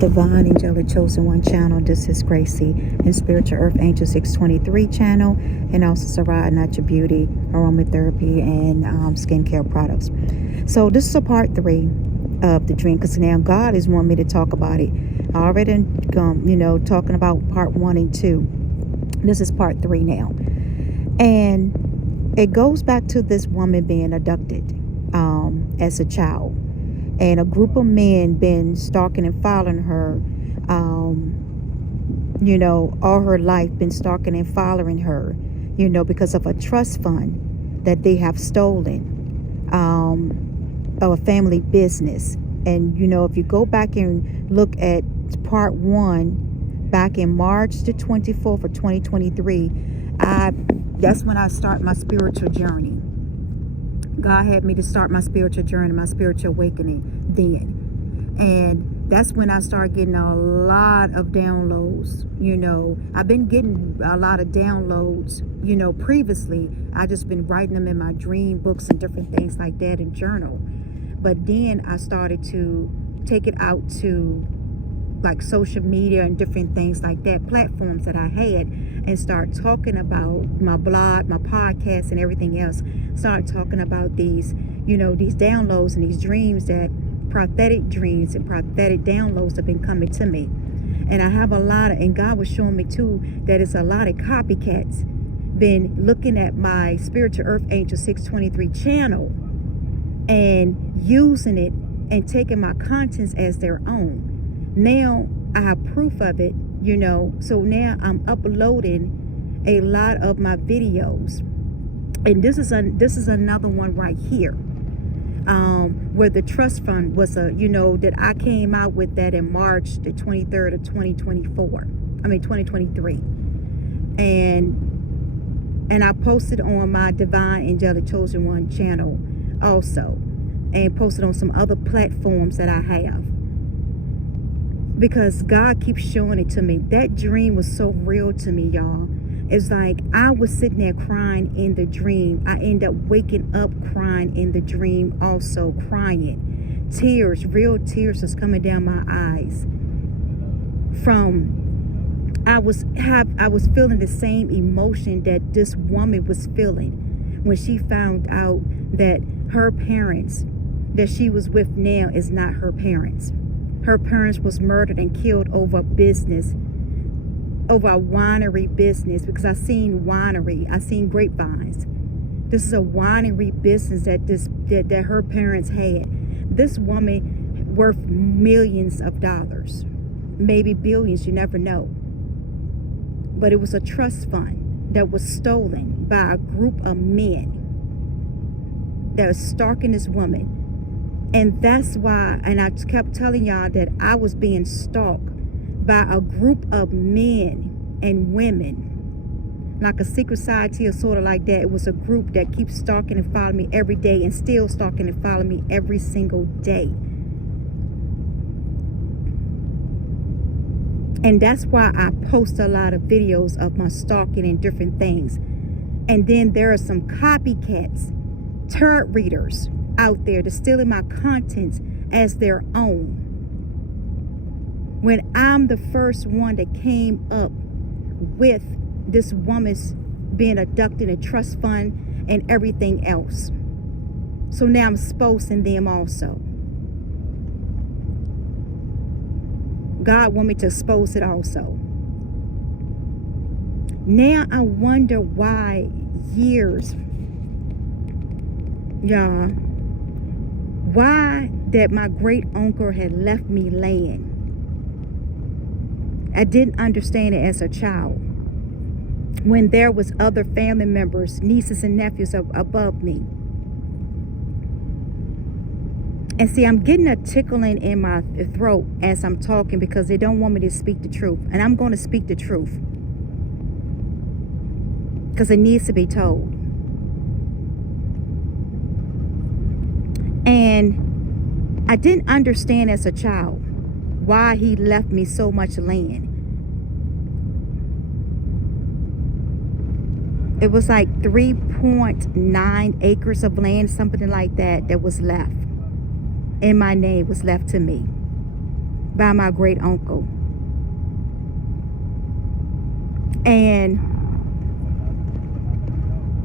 Divine Angelic Chosen One channel. This is Gracie and Spiritual Earth Angel 623 channel, and also Sarai Natural Beauty, aromatherapy, and skincare products. So this is a part 3 of the dream, because now God is wanting me to talk about it. I already talking about part 1 and 2. This is part 3 now, and it goes back to this woman being abducted as a child. And a group of men been stalking and following her, all her life, been stalking and following her, because of a trust fund that they have stolen, of a family business. And, if you go back and look at part 1, back in March the 24th of 2023, that's when I start my spiritual journey. God had me to start my spiritual journey, my spiritual awakening then. And that's when I started getting a lot of downloads. I've been getting a lot of downloads, previously. I just been writing them in my dream books and different things like that in journal. But then I started to take it out to like social media and different things like that, platforms that I had, and start talking about my blog, my podcast, and everything else. Start talking about these, these downloads and these dreams, that prophetic dreams and prophetic downloads have been coming to me. And I have a lot of, and God was showing me too, that it's a lot of copycats been looking at my Spiritual Earth Angel 623 channel and using it and taking my contents as their own. Now I have proof of it, so now I'm uploading a lot of my videos. And this is another one right here, where the trust fund was that I came out with that in March the 23rd of 2023. And I posted on my Divine Angelic Chosen One channel also, and posted on some other platforms that I have, because God keeps showing it to me. That dream was so real to me, y'all. It's like I was sitting there crying in the dream. I end up waking up crying in the dream, also crying. Tears, real tears was coming down my eyes. I was feeling the same emotion that this woman was feeling when she found out that her parents that she was with now is not her parents. Her parents was murdered and killed over a winery business, because I seen grapevines. This is a winery business that her parents had. This woman worth millions of dollars, maybe billions, you never know. But it was a trust fund that was stolen by a group of men that was stalking this woman. And that's why, and I kept telling y'all that I was being stalked by a group of men and women, like a secret society or sort of like that. It was a group that keeps stalking and following me every day, and still stalking and following me every single day. And that's why I post a lot of videos of my stalking and different things. And then there are some copycats, tarot readers out there that's stealing my contents as their own, when I'm the first one that came up with this woman's being abducted, a trust fund and everything else. So now I'm exposing them also. God want me to expose it also. Now I wonder why years, y'all, why that my great uncle had left me laying. I didn't understand it as a child, when there was other family members, nieces and nephews above me. And see, I'm getting a tickling in my throat as I'm talking, because they don't want me to speak the truth. And I'm going to speak the truth, because it needs to be told. And I didn't understand as a child why he left me so much land. It was like 3.9 acres of land, something like that, that was left in my name, was left to me. by my great uncle.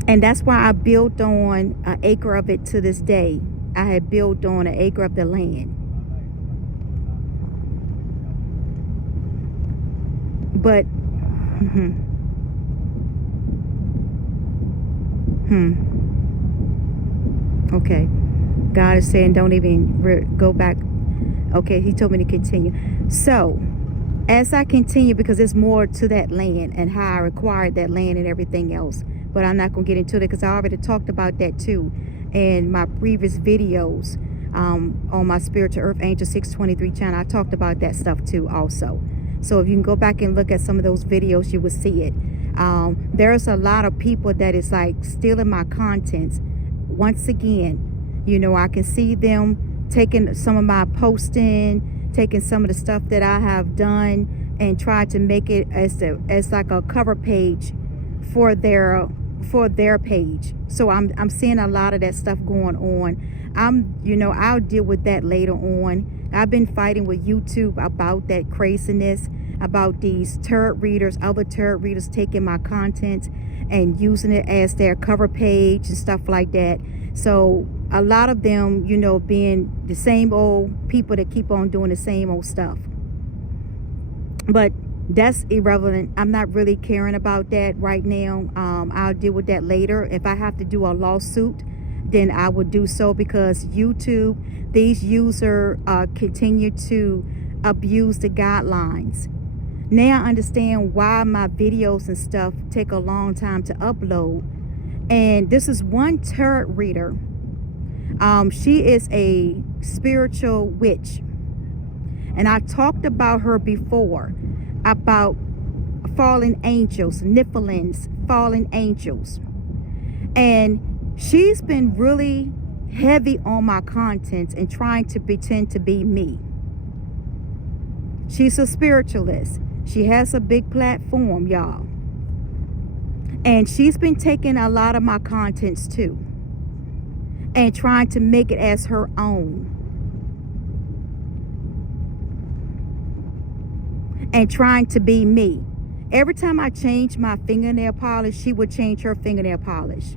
And that's why I built on an acre of it to this day. I had built on an acre of the land. But okay, God is saying don't even go back. Okay, he told me to continue. So as I continue, because there's more to that land and how I acquired that land and everything else, but I'm not going to get into it because I already talked about that too in my previous videos on my Spiritual Earth Angel 623 channel. I talked about that stuff too also. So if you can go back and look at some of those videos, you will see it. There's a lot of people that is like stealing my contents. Once again, you know, I can see them taking some of my posting, taking some of the stuff that I have done and try to make it as like a cover page for their page. So I'm seeing a lot of that stuff going on. You know, I'll deal with that later on. I've been fighting with YouTube about that craziness, about these tarot readers, other tarot readers taking my content and using it as their cover page and stuff like that. So a lot of them, you know, being the same old people that keep on doing the same old stuff. But that's irrelevant. I'm not really caring about that right now. I'll deal with that later. If I have to do a lawsuit, then I would do so, because YouTube, these users continue to abuse the guidelines. Now I understand why my videos and stuff take a long time to upload. And this is one tarot reader. She is a spiritual witch. And I talked about her before, about fallen angels, Nephilims, fallen angels. And she's been really heavy on my content and trying to pretend to be me. She's a spiritualist. She has a big platform, y'all. And she's been taking a lot of my contents too and trying to make it as her own. And trying to be me. Every time I change my fingernail polish, she would change her fingernail polish.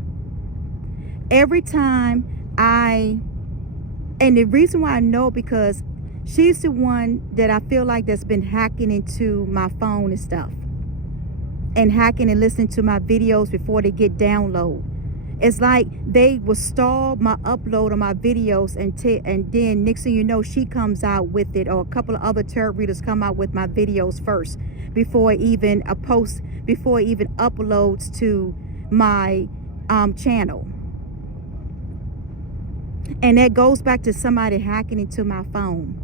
Every time and the reason why I know, because she's the one that I feel like that's been hacking into my phone and stuff. And hacking and listening to my videos before they get download. It's like they will stall my upload of my videos, and then next thing you know, she comes out with it, or a couple of other tarot readers come out with my videos first before even a post, before it even uploads to my channel. And that goes back to somebody hacking into my phone.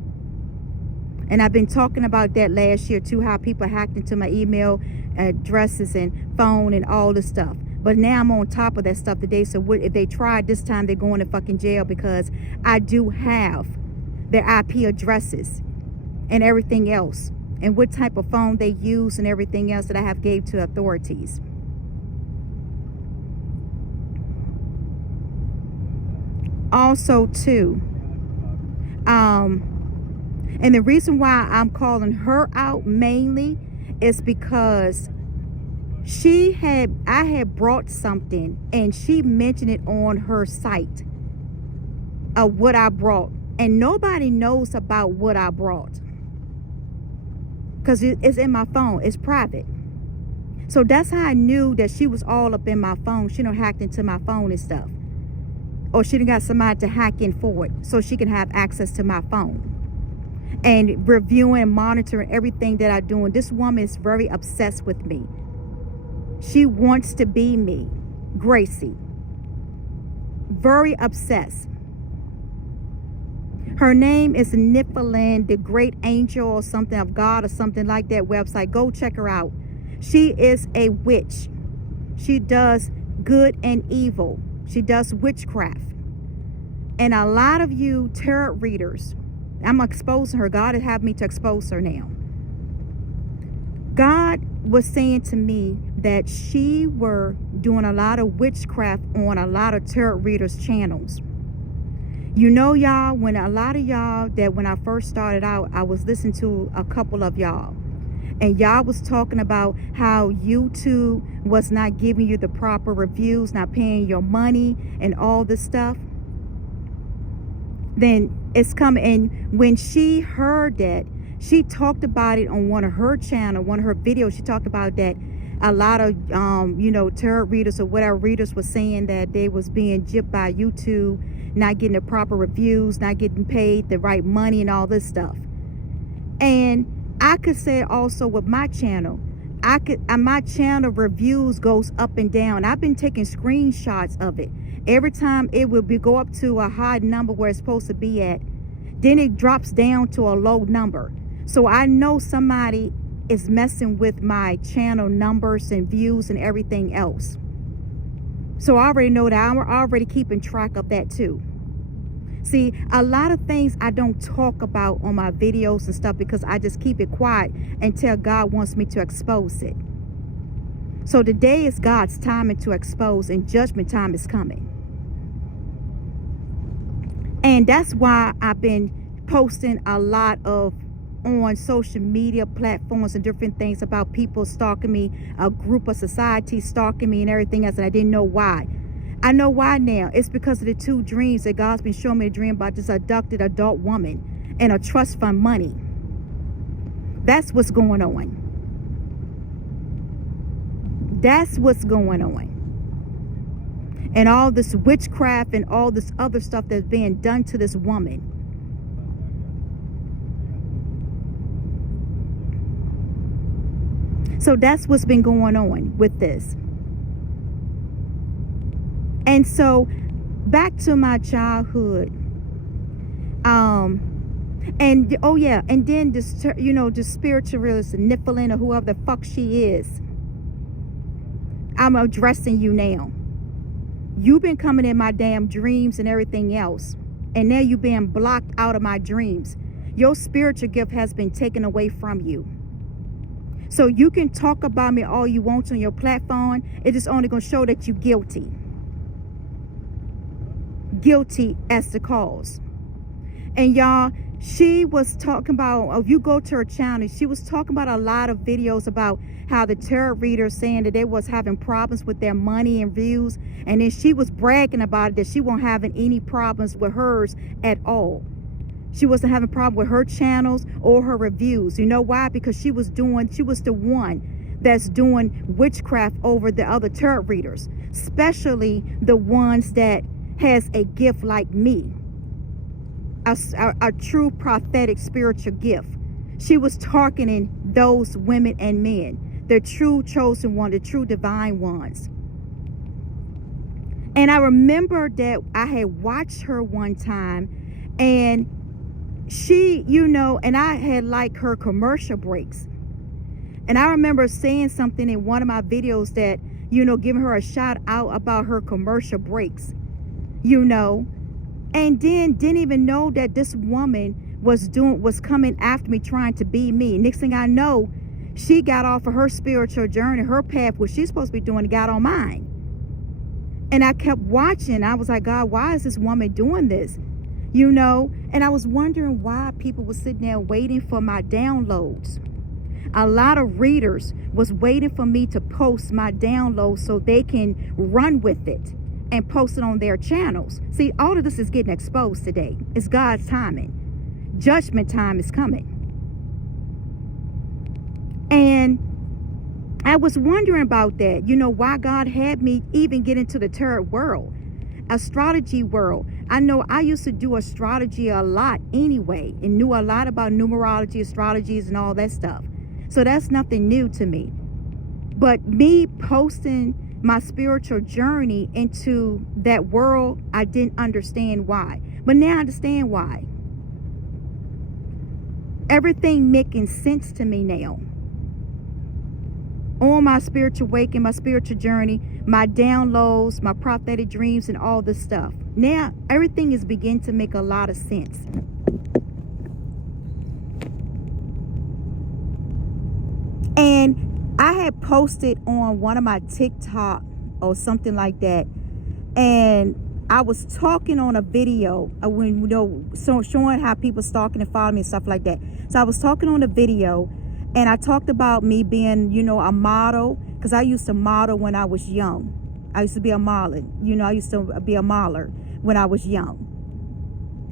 And I've been talking about that last year too, how people hacked into my email addresses and phone and all this stuff. But now I'm on top of that stuff today. So if they try this time, they're going to fucking jail, because I do have their IP addresses and everything else, and what type of phone they use and everything else that I have gave to authorities. Also too, and the reason why I'm calling her out mainly is because I had brought something, and she mentioned it on her site of what I brought, and nobody knows about what I brought because it's in my phone. It's private. So that's how I knew that she was all up in my phone. She done hacked into my phone and stuff, or she done got somebody to hack in for it so she can have access to my phone and reviewing and monitoring everything that I do. And this woman is very obsessed with me. She wants to be me, Gracie. Very obsessed. Her name is Nephilim, the great angel or something of God or something like that website. Go check her out. She is a witch. She does good and evil. She does witchcraft. And a lot of you tarot readers, I'm exposing her. God has had me to expose her now. God was saying to me that she were doing a lot of witchcraft on a lot of tarot readers' channels. You know, y'all, when a lot of y'all, that when I first started out, I was listening to a couple of y'all, and y'all was talking about how YouTube was not giving you the proper reviews, not paying your money and all this stuff. Then it's coming. And when she heard that, she talked about it on one of her channel, one of her videos. She talked about that a lot of you know, tarot readers or whatever readers was saying that they was being gypped by YouTube, not getting the proper reviews, not getting paid the right money and all this stuff. And I could say also with my channel, my channel reviews goes up and down. I've been taking screenshots of it. Every time it will go up to a high number where it's supposed to be at, then it drops down to a low number. So I know somebody is messing with my channel numbers and views and everything else. So I already know that. I'm already keeping track of that too. See, a lot of things I don't talk about on my videos and stuff because I just keep it quiet until God wants me to expose it. So today is God's timing to expose, and judgment time is coming. And that's why I've been posting a lot of on social media platforms and different things about people stalking me, a group of society stalking me and everything else, and I didn't know why. I know why now. It's because of the 2 dreams that God's been showing me, a dream about this abducted adult woman and a trust fund money. That's what's going on. That's what's going on. And all this witchcraft and all this other stuff that's being done to this woman. So that's what's been going on with this. And so back to my childhood. And oh yeah, and then this, you know, the spiritualist Nephilim or whoever the fuck she is. I'm addressing you now. You've been coming in my damn dreams and everything else, and now you've been blocked out of my dreams. Your spiritual gift has been taken away from you. So you can talk about me all you want on your platform. It is only going to show that you're guilty. Guilty as the cause. And y'all, she was talking about, if you go to her channel, she was talking about a lot of videos about how the tarot readers saying that they was having problems with their money and views. And then she was bragging about it, that she won't having any problems with hers at all. She wasn't having a problem with her channels or her reviews. You know why? Because she was the one that's doing witchcraft over the other tarot readers, especially the ones that has a gift like me, a true prophetic spiritual gift. She was targeting those women and men, the true chosen one, the true divine ones. And I remember that I had watched her one time, and she, you know, and I had like her commercial breaks. And I remember saying something in one of my videos that, you know, giving her a shout out about her commercial breaks, you know, and then didn't even know that this woman was coming after me, trying to be me. Next thing I know, she got off of her spiritual journey, her path, what she's supposed to be doing, and got on mine. And I kept watching. I was like, God, why is this woman doing this? You know, and I was wondering why people were sitting there waiting for my downloads. A lot of readers was waiting for me to post my downloads so they can run with it and post it on their channels. See, all of this is getting exposed today. It's God's timing. Judgment time is coming. And I was wondering about that, you know, why God had me even get into the tarot world, astrology world. I know I used to do astrology a lot anyway, and knew a lot about numerology, astrologies, and all that stuff. So that's nothing new to me. But me posting my spiritual journey into that world, I didn't understand why. But now I understand why. Everything making sense to me now. On my spiritual awakening, my spiritual journey, my downloads, my prophetic dreams, and all this stuff. Now, everything is beginning to make a lot of sense. And I had posted on one of my TikTok or something like that. And I was talking on a video when, you know, so showing how people stalking and following me and stuff like that. So I was talking on a video, and I talked about me being, you know, a model, because I used to model when I was young. I used to be a model. You know, I used to be a modeler when I was young.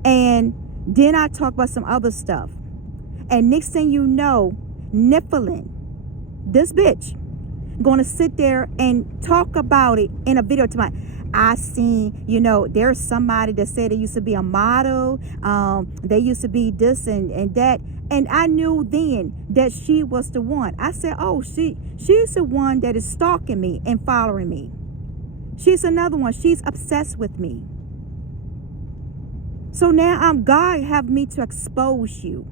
And then I talked about some other stuff. And next thing you know, Nephilim, this bitch, gonna sit there and talk about it in a video tonight. I seen, you know, there's somebody that said they used to be a model. They used to be this and that. And I knew then that she was the one. I said, oh, she's the one that is stalking me and following me. She's another one. She's obsessed with me. So now God have me to expose you.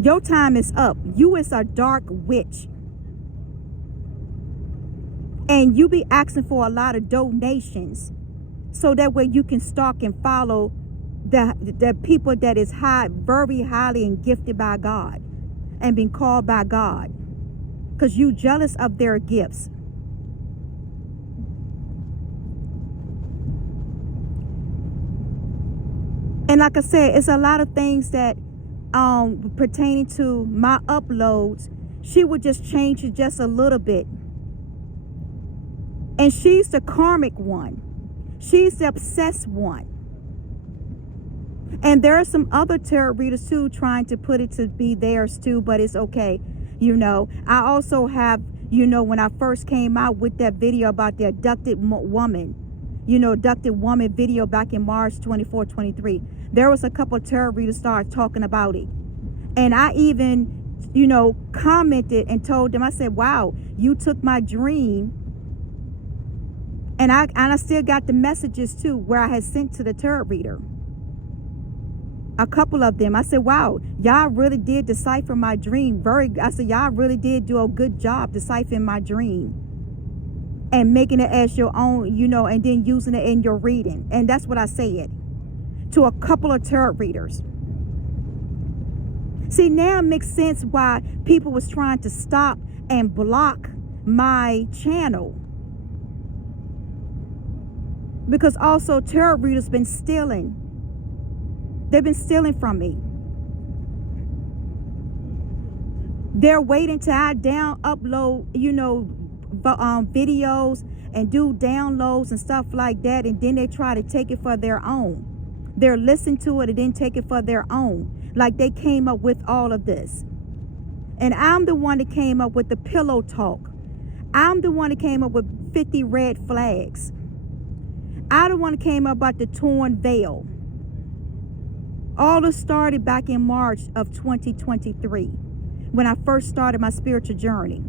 Your time is up. You is a dark witch. And you be asking for a lot of donations so that way you can stalk and follow the people that is very highly and gifted by God and been called by God, because you jealous of their gifts. And like I said, it's a lot of things that pertaining to my uploads, she would just change it just a little bit. And she's the karmic one. She's the obsessed one. And there are some other tarot readers too trying to put it to be theirs too, but it's okay. You know, I also have, you know, when I first came out with that video about the abducted woman, you know, abducted woman video back in March 24, 23, there was a couple of tarot readers started talking about it. And I even, you know, commented and told them, I said, wow, you took my dream. And I still got the messages too where I had sent to the tarot reader. A couple of them. I said, wow, y'all really did decipher my dream. I said, y'all really did do a good job deciphering my dream and making it as your own, you know, and then using it in your reading. And that's what I said to a couple of tarot readers. See, now it makes sense why people was trying to stop and block my channel. Because also tarot readers been stealing. They've been stealing from me. They're waiting till I upload, you know, videos and do downloads and stuff like that, and then they try to take it for their own. They're listening to it and then take it for their own, like they came up with all of this. And I'm the one that came up with the pillow talk. I'm the one that came up with 50 red flags. I'm the one that came up about the torn veil. All this started back in March of 2023 when I first started my spiritual journey.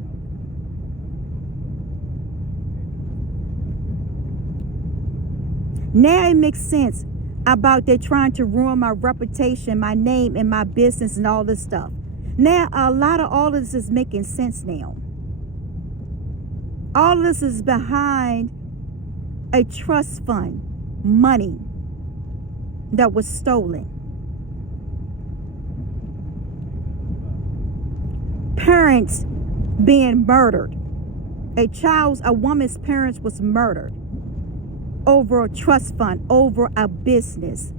Now it makes sense about they trying to ruin my reputation, my name, and my business and all this stuff. Now a lot of all of this is making sense now. All of this is behind a trust fund, money that was stolen. Parents being murdered. A woman's parents was murdered over a trust fund, over a business,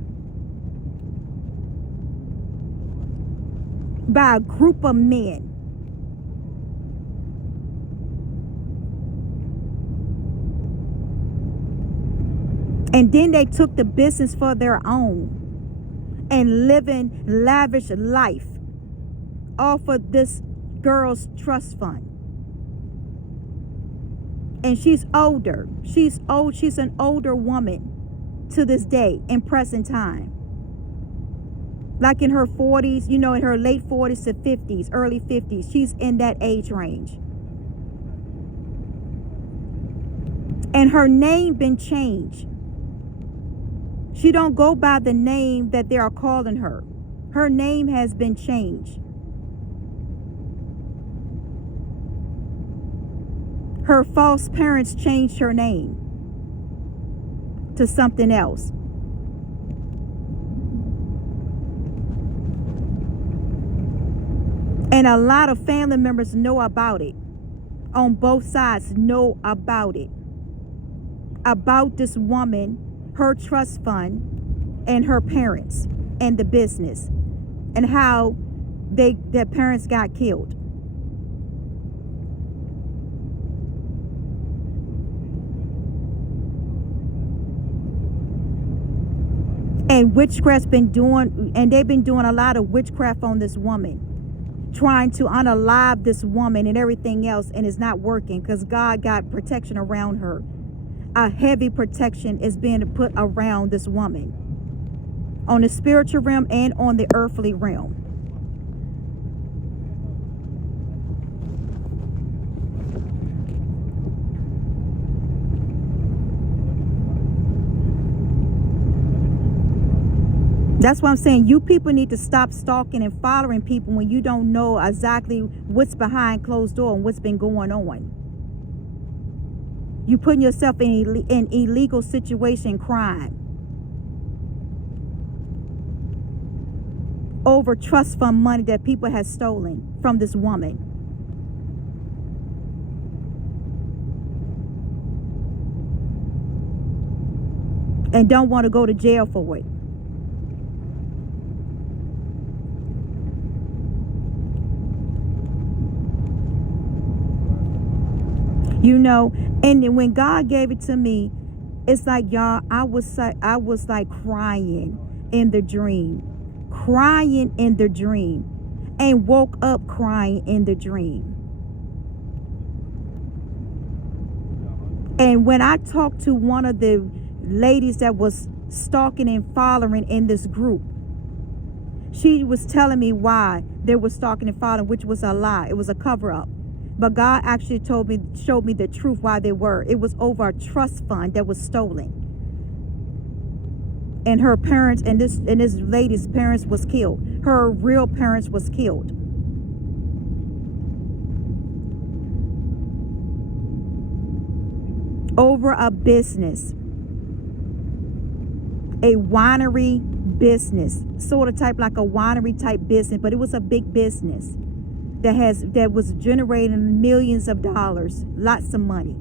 by a group of men. And then they took the business for their own and living lavish life off of this girl's trust fund. And she's older. She's old. She's an older woman to this day in present time. Like in her 40s, you know, in her late 40s to 50s, early 50s. She's in that age range. And her name been changed. She don't go by the name that they are calling her. Her name has been changed. Her false parents changed her name to something else. And a lot of family members know about it. On both sides know about it. about this woman, her trust fund, and her parents, and the business, and how their parents got killed. And witchcraft's been doing, and they've been doing a lot of witchcraft on this woman, trying to unalive this woman and everything else, and it's not working because God got protection around her. A heavy protection is being put around this woman on the spiritual realm and on the earthly realm. That's why I'm saying you people need to stop stalking and following people when you don't know exactly what's behind closed door and what's been going on. You putting yourself in illegal situation, crime, over trust fund money that people have stolen from this woman. And don't want to go to jail for it. You know, and then when God gave it to me, it's like, y'all, I was like crying in the dream, and woke up crying in the dream. And when I talked to one of the ladies that was stalking and following in this group, she was telling me why they were stalking and following, which was a lie. It was a cover-up. But God actually showed me the truth why they were. It was over a trust fund that was stolen. And her parents, and this lady's parents was killed. Her real parents was killed. Over a business. A winery business. Sort of type like a winery type business, but it was a big business. That was generating millions of dollars, lots of money.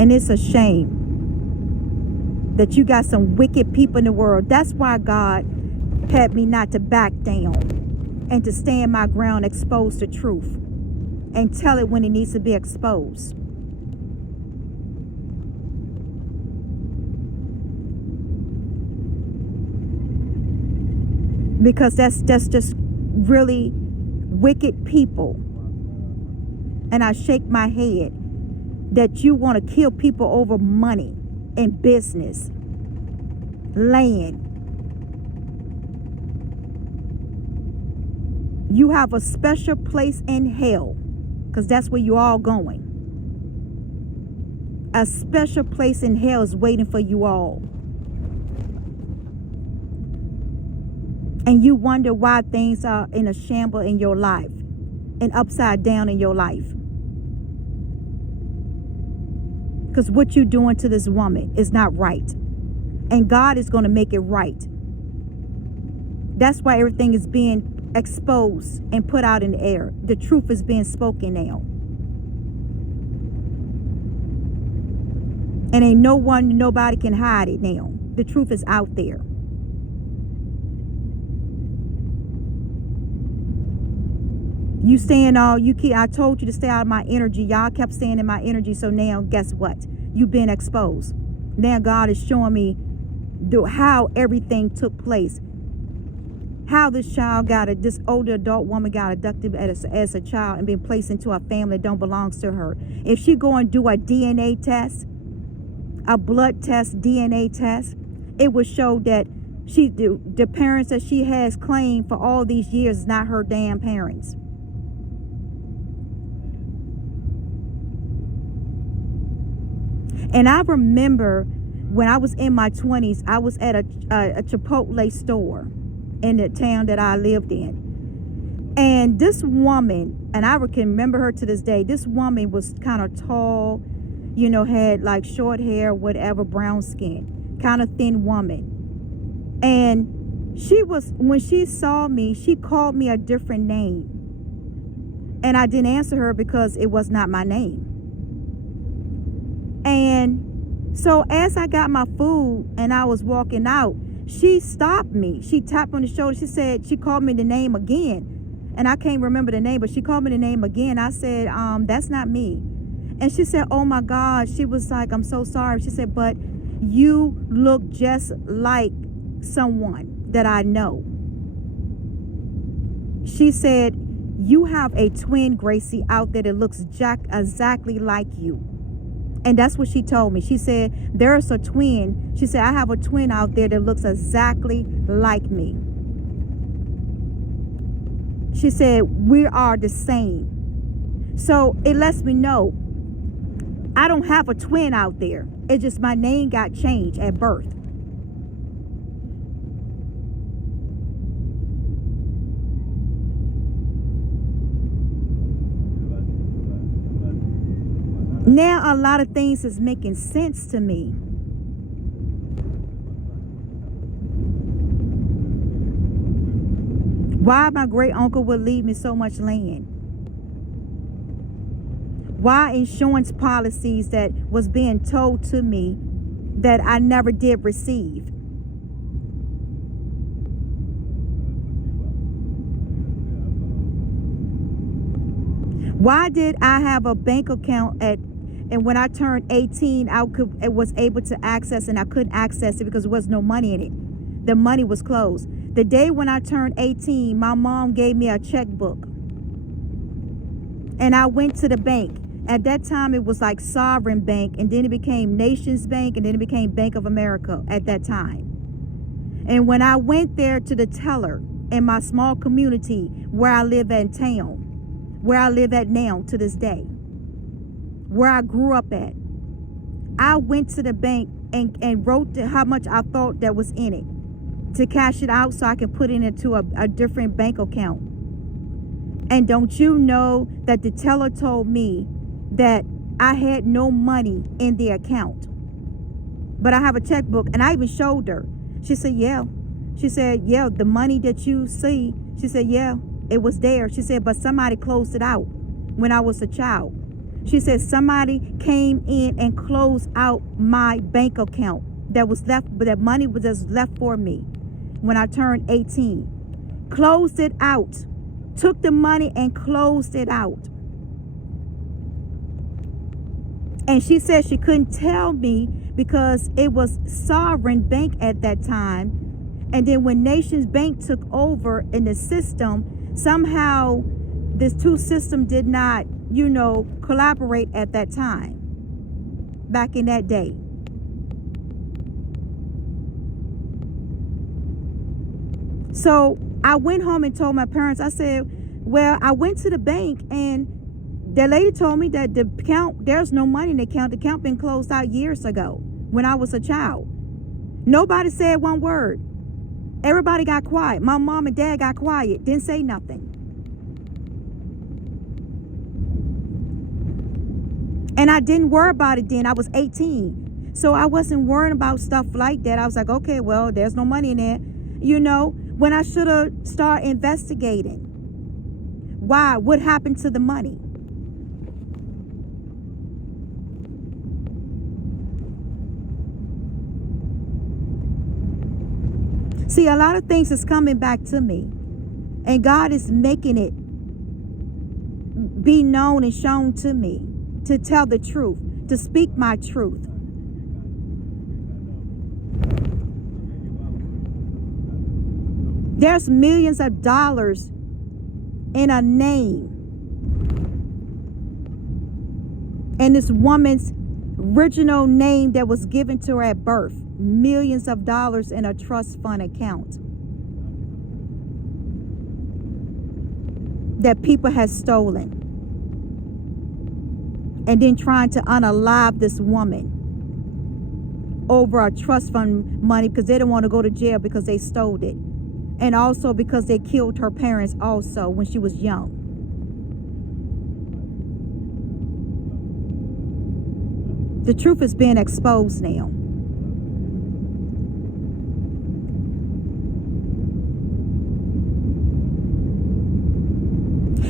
And it's a shame that you got some wicked people in the world. That's why God had me not to back down and to stand my ground, expose the truth, and tell it when it needs to be exposed. Because that's just really wicked people. And I shake my head that you want to kill people over money and business, land. You have a special place in hell, because that's where you all going. A special place in hell is waiting for you all. And you wonder why things are in a shamble in your life and upside down in your life. Because what you're doing to this woman is not right. And God is going to make it right. That's why everything is being exposed and put out in the air. The truth is being spoken now. And ain't nobody can hide it now. The truth is out there. You saying I told you to stay out of my energy. Y'all kept staying in my energy. So now guess what? You've been exposed. Now God is showing me how everything took place. How this older adult woman got abducted as a child and been placed into a family that don't belong to her. If she go and do a DNA test, a blood test, DNA test, it would show that the parents that she has claimed for all these years is not her damn parents. And I remember when I was in my 20s, I was at a Chipotle store in the town that I lived in. And this woman, and I can remember her to this day, this woman was kind of tall, had like short hair, whatever, brown skin, kind of thin woman. And When she saw me, she called me a different name. And I didn't answer her because it was not my name. And so as I got my food and I was walking out, she stopped me. She tapped on the shoulder. She called me the name again. And I can't remember the name, but she called me the name again. I said, that's not me. And she said, oh my God. She was like, I'm so sorry. She said, but you look just like someone that I know. She said, you have a twin, Gracie, out there that looks exactly like you. And that's what she told me. She said, there's a twin. She said, I have a twin out there that looks exactly like me. She said, we are the same. So it lets me know I don't have a twin out there. It's just my name got changed at birth. Now a lot of things is making sense to me. Why my great uncle would leave me so much land. Why insurance policies that was being told to me that I never did receive. Why did I have a bank account and when I turned 18, I was able to access, and I couldn't access it because there was no money in it. The money was closed. The day when I turned 18, my mom gave me a checkbook. And I went to the bank. At that time, it was like Sovereign Bank, and then it became Nations Bank, and then it became Bank of America at that time. And when I went there to the teller in my small community where I live in town, where I live at now to this day, where I grew up at, I went to the bank and wrote how much I thought that was in it to cash it out so I can put it into a different bank account. And don't you know that the teller told me that I had no money in the account, but I have a checkbook, and I even showed her. She said, yeah. She said, yeah, the money that you see, she said, yeah, it was there. She said, but somebody closed it out when I was a child. She said, somebody came in and closed out my bank account that was left, but that money was just left for me when I turned 18. Closed it out. Took the money and closed it out. And she said she couldn't tell me because it was Sovereign Bank at that time. And then when Nations Bank took over in the system, somehow this two system did not, collaborate at that time, back in that day. So I went home and told my parents, I said, well, I went to the bank and the lady told me that the account, there's no money in the account. The account been closed out years ago when I was a child. Nobody said one word. Everybody got quiet. My mom and dad got quiet, didn't say nothing. And I didn't worry about it then. I was 18. So I wasn't worrying about stuff like that. I was like, okay, well, there's no money in there. When I should have started investigating. Why? What happened to the money? See, a lot of things is coming back to me. And God is making it be known and shown to me. To tell the truth, to speak my truth. There's millions of dollars in a name. And this woman's original name that was given to her at birth. Millions of dollars in a trust fund account. That people have stolen. And then trying to unalive this woman over a trust fund money because they didn't want to go to jail because they stole it. And also because they killed her parents also when she was young. The truth is being exposed now.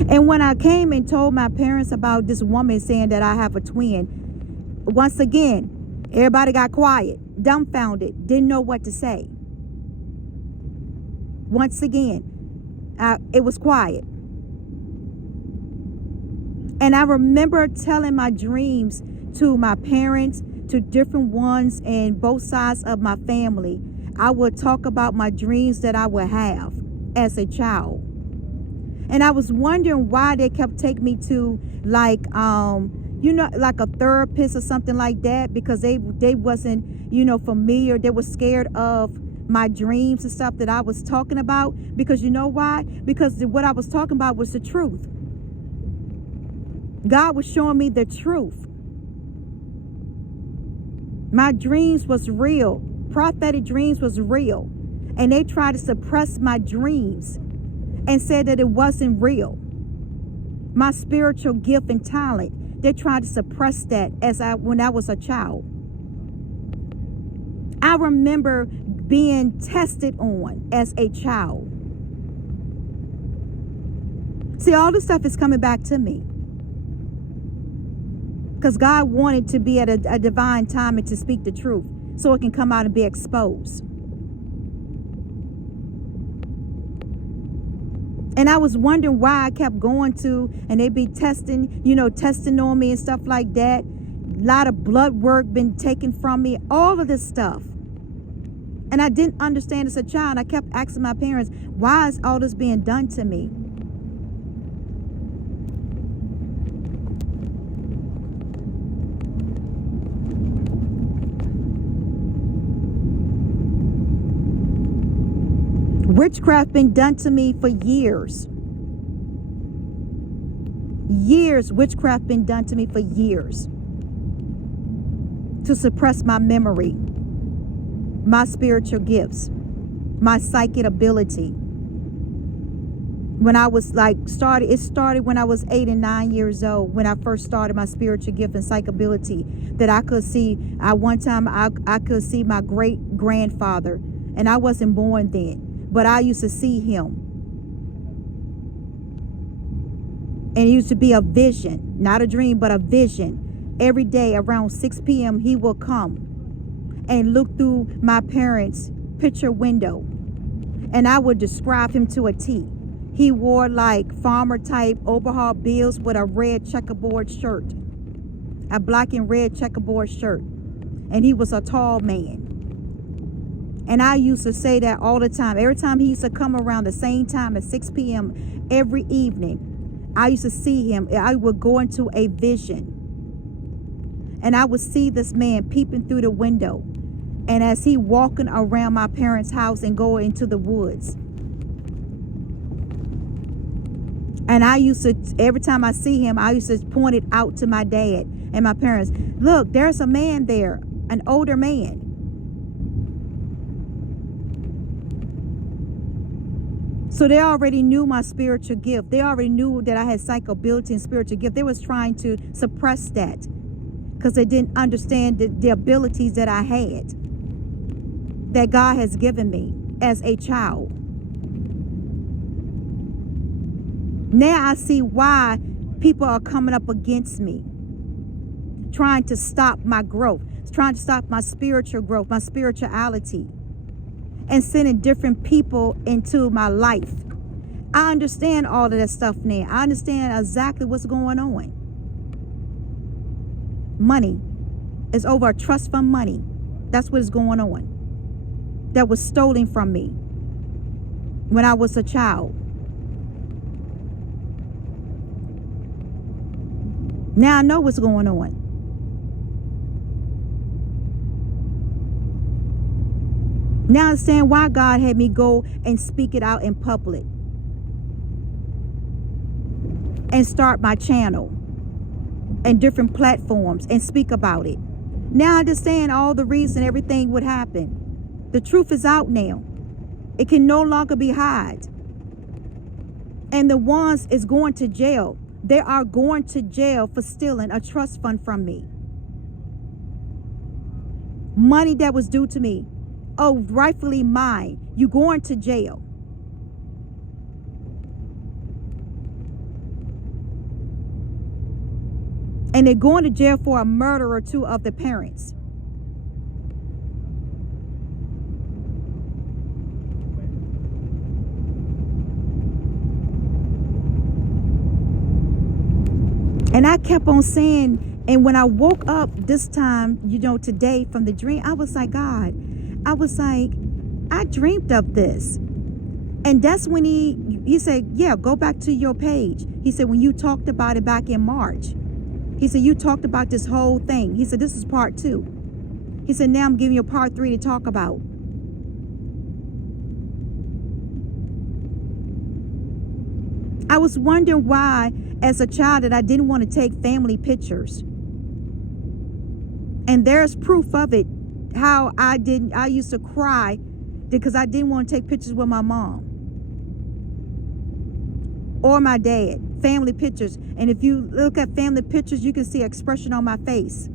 And when I came and told my parents about this woman saying that I have a twin, once again, everybody got quiet, dumbfounded, didn't know what to say. Once again, it was quiet. And I remember telling my dreams to my parents, to different ones and both sides of my family. I would talk about my dreams that I would have as a child. And I was wondering why they kept taking me to like like a therapist or something like that, because they wasn't, familiar. They were scared of my dreams and stuff that I was talking about. Because you know why? Because what I was talking about was the truth. God was showing me the truth. My dreams was real. Prophetic dreams was real. And they tried to suppress my dreams and said that it wasn't real. My spiritual gift and talent, they tried to suppress that when I was a child. I remember being tested on as a child. See, all this stuff is coming back to me. Because God wanted to be at a divine time and to speak the truth so it can come out and be exposed. And I was wondering why I kept going to, and they be testing on me and stuff like that. A lot of blood work been taken from me, all of this stuff. And I didn't understand as a child. I kept asking my parents, why is all this being done to me? Witchcraft been done to me for years. Witchcraft been done to me for years. To suppress my memory, my spiritual gifts, my psychic ability. When I was it started when I was 8 and 9 years old, when I first started my spiritual gift and psychic ability, that I could see. At one time, I could see my great grandfather, and I wasn't born then. But I used to see him. And it used to be a vision, not a dream, but a vision. Every day around 6 p.m. he will come and look through my parents' picture window. And I would describe him to a T. He wore like farmer type overhaul bills with a red checkerboard shirt. A black and red checkerboard shirt. And he was a tall man. And I used to say that all the time. Every time he used to come around the same time at 6 p.m. every evening, I used to see him. I would go into a vision. And I would see this man peeping through the window. And as he walking around my parents' house and going into the woods. And I used to, every time I see him, I used to point it out to my dad and my parents. Look, there's a man there, an older man. So they already knew my spiritual gift. They already knew that I had psychic ability and spiritual gift. They was trying to suppress that because they didn't understand the abilities that I had, that God has given me as a child. Now I see why people are coming up against me, trying to stop my growth, trying to stop my spiritual growth, my spirituality, and sending different people into my life. I understand all of that stuff now. I understand exactly what's going on. Money is over a trust fund money. That's what is going on. That was stolen from me when I was a child. Now I know what's going on. Now I understand why God had me go and speak it out in public and start my channel and different platforms and speak about it. Now I understand all the reason everything would happen. The truth is out now. It can no longer be hid. And the ones is going to jail. They are going to jail for stealing a trust fund from me. Money that was due to me. Oh, rightfully mine. You going to jail. And they're going to jail for a murder or two of the parents. And I kept on saying, and when I woke up this time, today from the dream, I was like, God, I was like, I dreamed of this. And that's when he said, yeah, go back to your page. He said, when you talked about it back in March, he said, you talked about this whole thing. He said, this is part 2. He said, now I'm giving you part 3 to talk about. I was wondering why, as a child, that I didn't want to take family pictures. And there's proof of it, how I used to cry because I didn't want to take pictures with my mom or my dad. Family pictures. And if you look at family pictures, you can see expression on my face.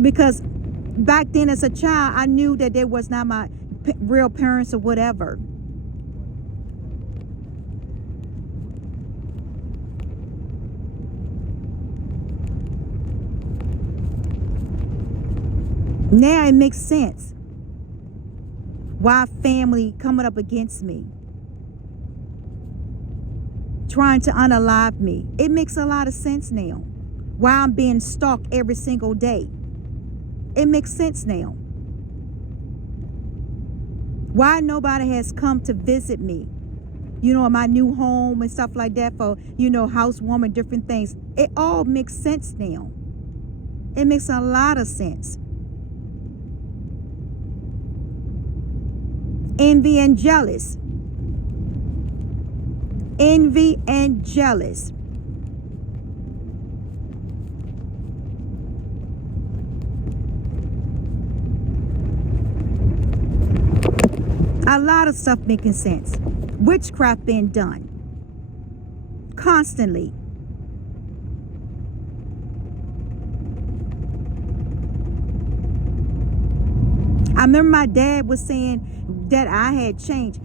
Because back then as a child, I knew that they was not my real parents or whatever. Now it makes sense why family coming up against me, trying to unalive me. It makes a lot of sense now. Why I'm being stalked every single day. It makes sense now. Why nobody has come to visit me, in my new home and stuff like that for, housewarming, different things. It all makes sense now. It makes a lot of sense. Envy and jealous. Envy and jealous. A lot of stuff making sense. Witchcraft being done constantly. I remember my dad was saying that I had changed,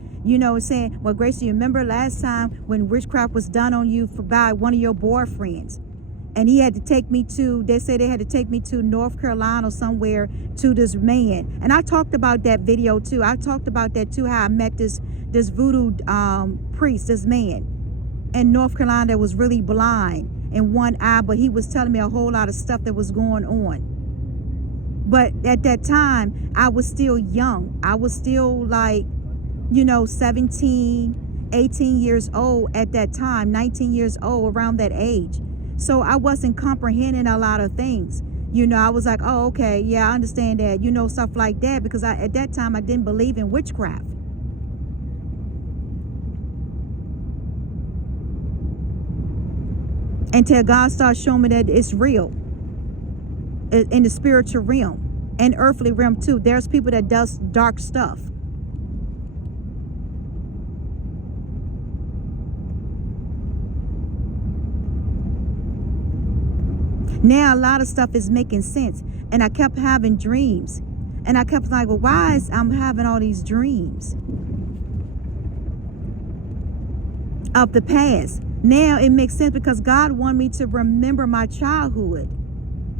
saying, well, Grace, do you remember last time when witchcraft was done on you by one of your boyfriends? And he had to take me they said they had to take me to North Carolina or somewhere to this man. And I talked about that video too. I talked about that too, how I met this voodoo priest, this man in North Carolina that was really blind in one eye, but he was telling me a whole lot of stuff that was going on. But at that time, I was still young. I was still like, 17, 18 years old at that time, 19 years old, around that age. So I wasn't comprehending a lot of things. I was like, oh, okay, yeah, I understand that, stuff like that, because at that time I didn't believe in witchcraft. Until God started showing me that it's real in the spiritual realm and earthly realm too. There's people that does dark stuff. Now a lot of stuff is making sense. And I kept having dreams. And I kept like, well, why is I'm having all these dreams of the past? Now it makes sense because God wanted me to remember my childhood.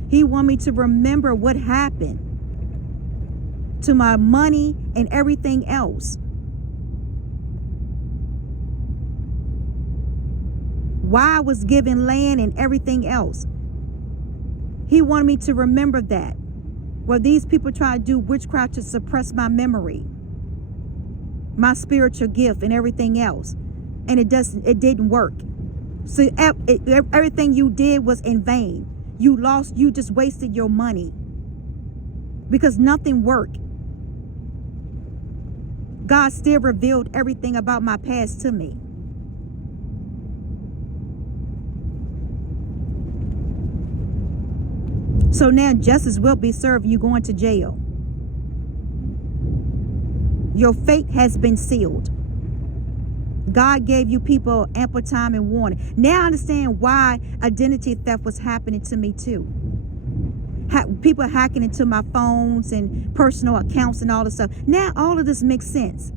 He wanted me to remember what happened to my money and everything else. Why I was given land and everything else. He wanted me to remember that. Well, these people try to do witchcraft to suppress my memory, my spiritual gift and everything else. And it didn't work. So everything you did was in vain. You just wasted your money because nothing worked. God still revealed everything about my past to me. So now justice will be served. You going to jail. Your fate has been sealed. God gave you people ample time and warning. Now I understand why identity theft was happening to me too. People hacking into my phones and personal accounts and all this stuff. Now all of this makes sense.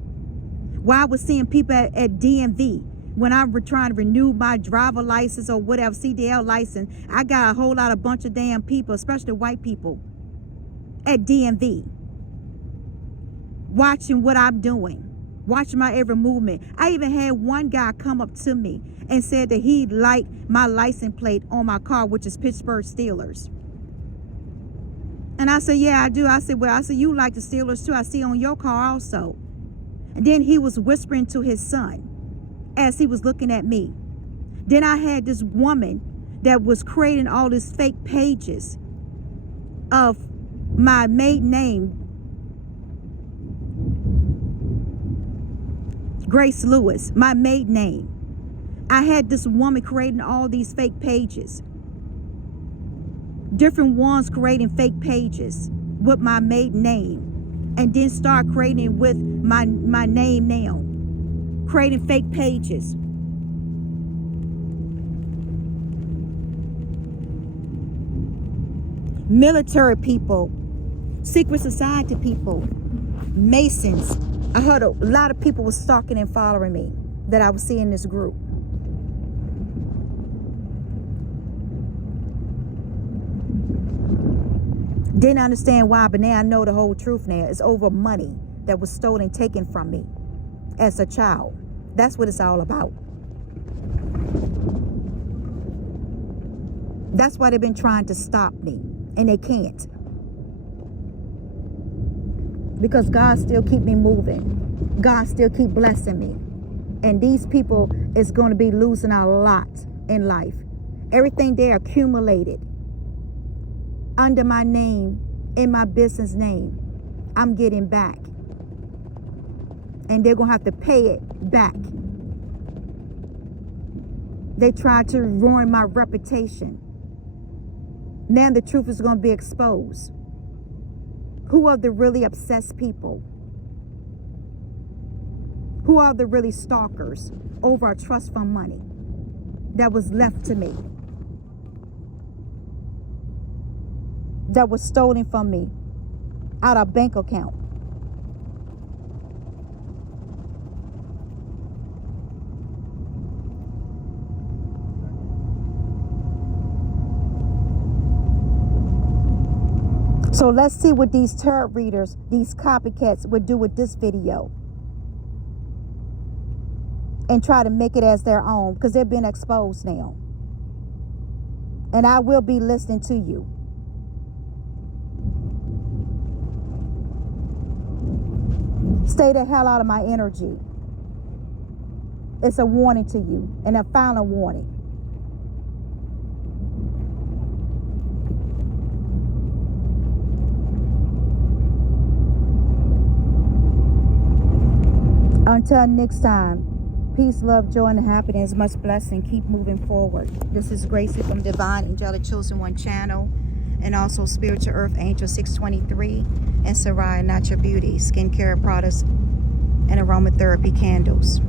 Why I was seeing people at DMV when I'm trying to renew my driver license or whatever, CDL license, I got a whole lot of bunch of damn people, especially white people, at DMV, watching what I'm doing, watching my every movement. I even had one guy come up to me and said that he liked my license plate on my car, which is Pittsburgh Steelers. And I said, yeah, I do. I said, well, you like the Steelers too. I see on your car also. And then he was whispering to his son as he was looking at me. Then I had this woman that was creating all these fake pages of my maiden name, Grace Lewis, my maiden name. I had this woman creating all these fake pages. Different ones creating fake pages with my maiden name. And then start creating with my name now. Creating fake pages. Military people. Secret society people. Masons. I heard a lot of people were stalking and following me that I was seeing in this group. Didn't understand why, but now I know the whole truth now. It's over money that was stolen and taken from me as a child. That's what it's all about. That's why they've been trying to stop me, and they can't. Because God still keep me moving. God still keep blessing me. And these people is going to be losing a lot in life. Everything they accumulated under my name, in my business name, I'm getting back. And they're going to have to pay it back. They tried to ruin my reputation. Now the truth is going to be exposed. Who are the really obsessed people? Who are the really stalkers over a trust fund money that was left to me? That was stolen from me out of bank account. So let's see what these tarot readers, these copycats would do with this video. And try to make it as their own, because they're being exposed now. And I will be listening to you. Stay the hell out of my energy. It's a warning to you, and a final warning. Until next time, peace, love, joy, and happiness. Much blessing. Keep moving forward. This is Gracie from Divine Angelic Chosen One channel, and also Spiritual Earth Angel 623, and Sarai Natural Beauty skincare products and aromatherapy candles.